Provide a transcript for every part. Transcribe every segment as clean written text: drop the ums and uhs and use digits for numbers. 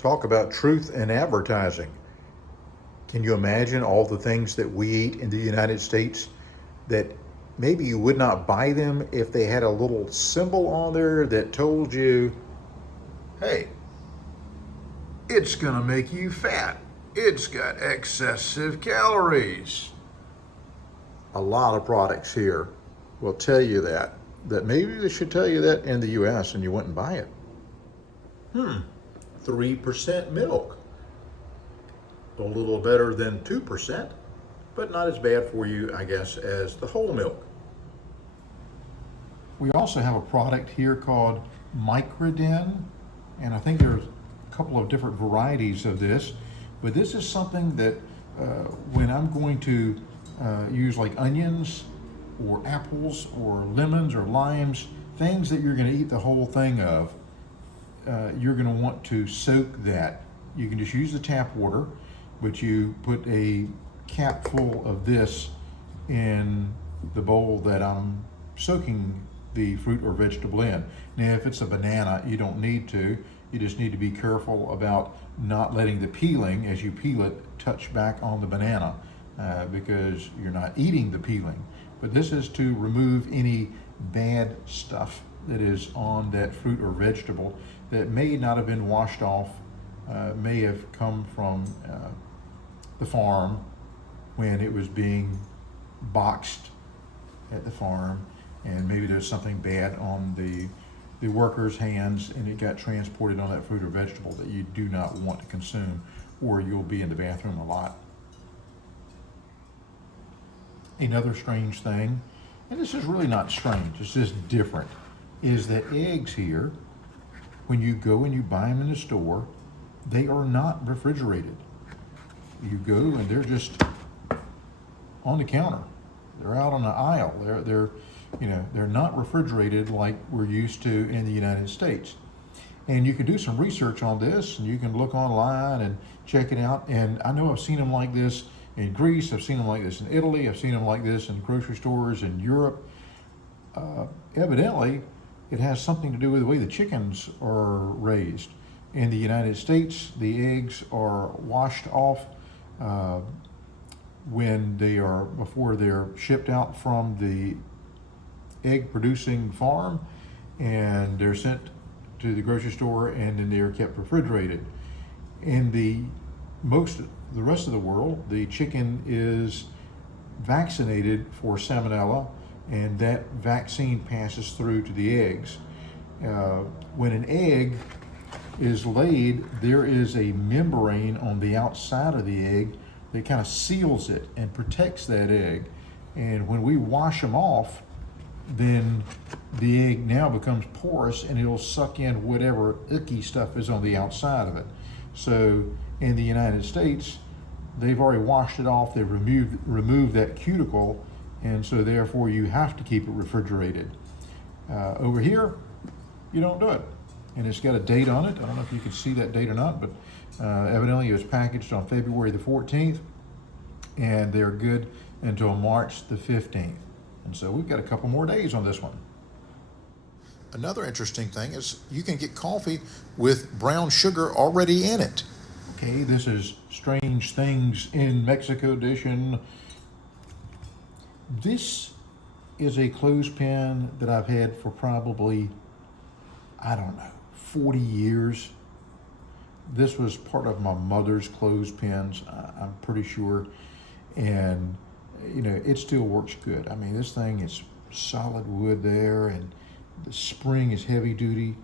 Talk about truth in advertising. Can you imagine all the things that we eat in the United States that maybe you would not buy them if they had a little symbol on there that told you, hey, it's gonna make you fat. It's got excessive calories. A lot of products here will tell you that maybe they should tell you that in the US and you wouldn't buy it. 3% milk. A little better than 2%, but not as bad for you, I guess, as the whole milk. We also have a product here called Microden, and I think there's a couple of different varieties of this, but this is something that when I'm going to use like onions or apples or lemons or limes, things that you're going to eat the whole thing of, you're going to want to soak that. You can just use the tap water, but you put a cap full of this in the bowl that I'm soaking the fruit or vegetable in. Now, if it's a banana, you don't need to. You just need to be careful about not letting the peeling, as you peel it, touch back on the banana because you're not eating the peeling. But this is to remove any bad stuff that is on that fruit or vegetable that may not have been washed off, may have come from the farm when it was being boxed at the farm, and maybe there's something bad on the workers' hands and it got transported on that fruit or vegetable that you do not want to consume, or you'll be in the bathroom a lot. Another strange thing, and this is really not strange, it's just different, is that eggs here, when you go and you buy them in the store, they are not refrigerated. You go and they're just on the counter. They're out on the aisle. They're not refrigerated like we're used to in the United States. And you can do some research on this, and you can look online and check it out. And I know I've seen them like this in Greece. I've seen them like this in Italy. I've seen them like this in grocery stores in Europe. Evidently, it has something to do with the way the chickens are raised. In the United States, the eggs are washed off before they're shipped out from the egg producing farm, and they're sent to the grocery store, and then they are kept refrigerated. In the rest of the world, the chicken is vaccinated for salmonella, and that vaccine passes through to the eggs. When an egg is laid, there is a membrane on the outside of the egg that kind of seals it and protects that egg. And when we wash them off, then the egg now becomes porous and it'll suck in whatever icky stuff is on the outside of it. So in the United States, they've already washed it off, they've removed that cuticle, and so therefore you have to keep it refrigerated. Over here, you don't do it. And it's got a date on it. I don't know if you can see that date or not, but evidently it was packaged on February the 14th, and they're good until March the 15th. And so we've got a couple more days on this one. Another interesting thing is you can get coffee with brown sugar already in it. Okay, this is Strange Things in Mexico edition. This is a clothespin that I've had for probably, 40 years. This was part of my mother's clothespins, I'm pretty sure. And, it still works good. I mean, this thing is solid wood there, and the spring is heavy duty.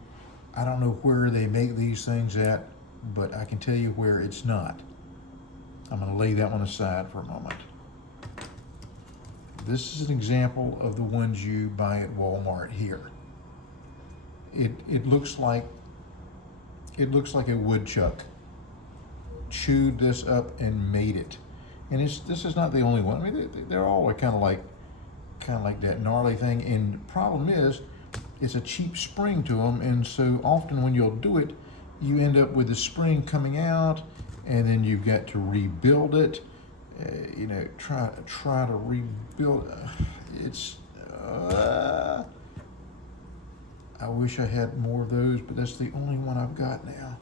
I don't know where they make these things at, but I can tell you where it's not. I'm going to lay that one aside for a moment. This is an example of the ones you buy at Walmart here. It looks like a woodchuck chewed this up and made it. And this is not the only one. I mean, they're all kind of like that gnarly thing. And the problem is, it's a cheap spring to them, and so often when you'll do it, you end up with the spring coming out, and then you've got to rebuild it. Try to rebuild. I wish I had more of those, but that's the only one I've got now.